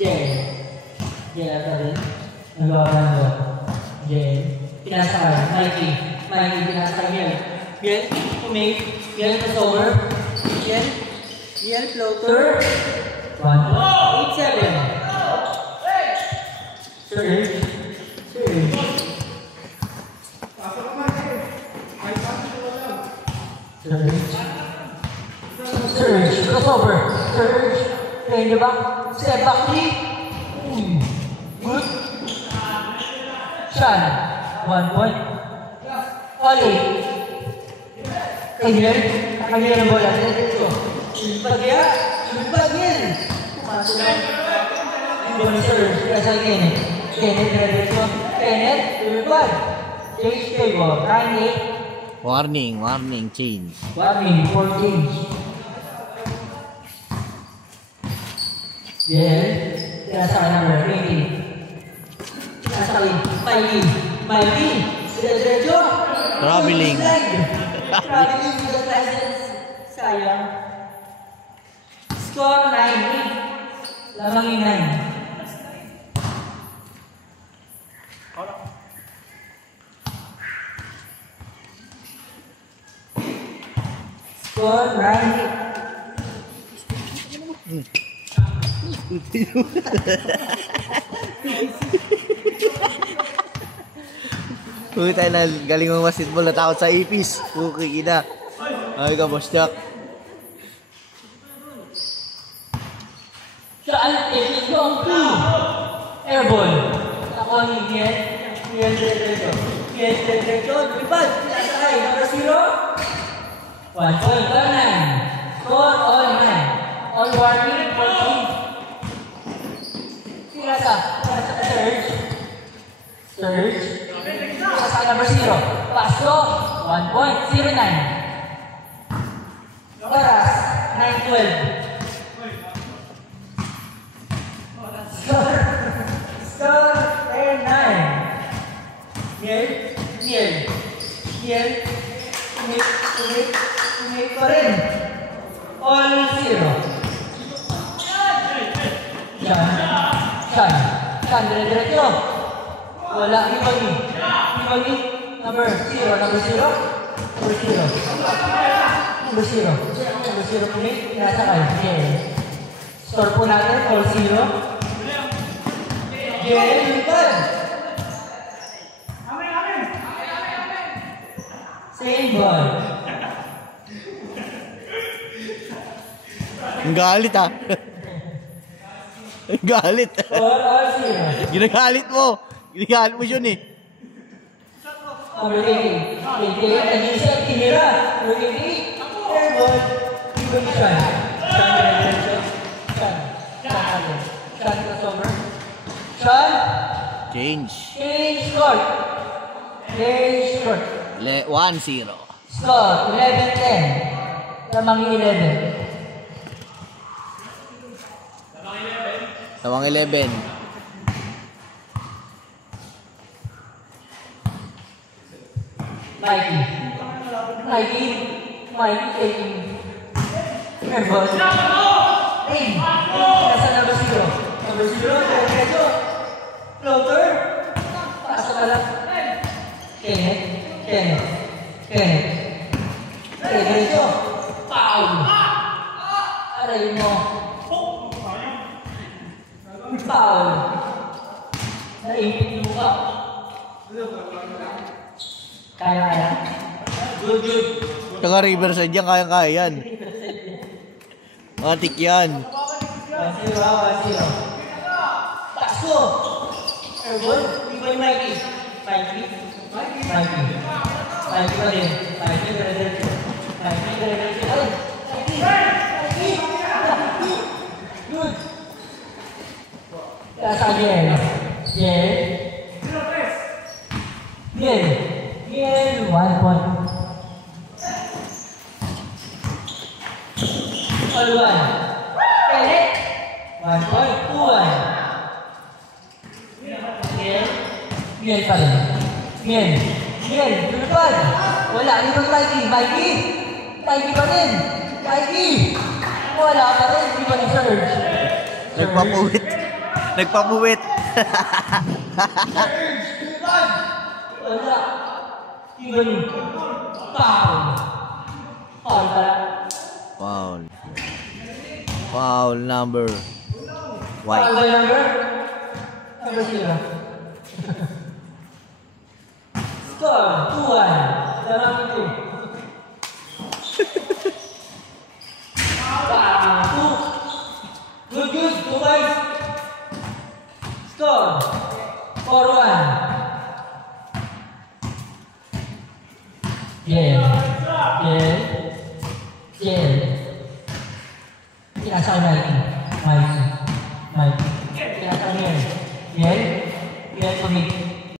Jen. Jen ata rin. Nagawa. Jen. Pinasakay. Mikey. Pinasakay Jen. Jen. Umake. Jen. Crossover. Jen. Jen. Floater. 1.87. Surge. Surge. Crossover. Surge. In the back. Step back knee. Good. Shan. 1 point. Ollie. Kagyan ang bola. Limpad yan. Pumasok lang. Ibang surge. Kasal Kenneth. Kenneth. Limpad. Change table. 9-8. Warning, change. Warning, 4 change. Nasa number 20. Nasa Mikey. Diretso. Traveling. Traveling with license. Sayang. Score 9. Lamang yung 9. Score 9. Uy, tayo na galing mong basketball, natakot sa ipis. Okay, ina. Ay ka, Boss Jack. Saan is going to airball. Ako ni Yes, diretso. Lipad. Pinasakay. Number 0. 1 point. 9. Score all 9. All warning. 14. Pinasa. Surge. Pinasa number 0. Pasto. 1 point. 0-9. Oras. 9-12. Score 10-9. Niel. Umake pa rin. All 0. Shan, diretso. Wala, Ibagi. Number 0. Number 0. Umake. Nasa kayo. Store po natin. All 0. Lipad. Same ball. Ang galit ah. Ang galit. All 0. Ginagalit mo yun eh. Number 80. Nag-isa, tinira. Number 80. Airball. Ibang Shan. Shan crossover. Shan. Change. Score. 1-0. Score. 11-10. Lamang 11. Tawang 11. Mikey taking airball. Aim. Nasa number 0. Number 0. Diretso. Floater. Pasok ka lang. Kenneth. Diretso. Foul. Aray mo. Foul. Naipit mo ka. Kaya. Good. Taga Riverside yan, kaya yan. Matik yan. 1-0. Pasko. Airball. Ibang Mikey pa rin. Mikey diretso. Mikey. Good. Nasa Jen. 1 point. All 1. Kenneth. 1 point. 2-1. Miel pa rin. Miel. Lupad. Wala. Ibang Mikey pa rin. Wala pa rin. Ibang Surge. Nagpapuwit. Nagpapuwit. Wala. Even foul. Foul pala. Foul. Foul number. Foul White. ba number? Number zero. Score, 2-1. Dalam itu. Good, 2 points. Score, 4-1. Game. Tinasal natin. Mike.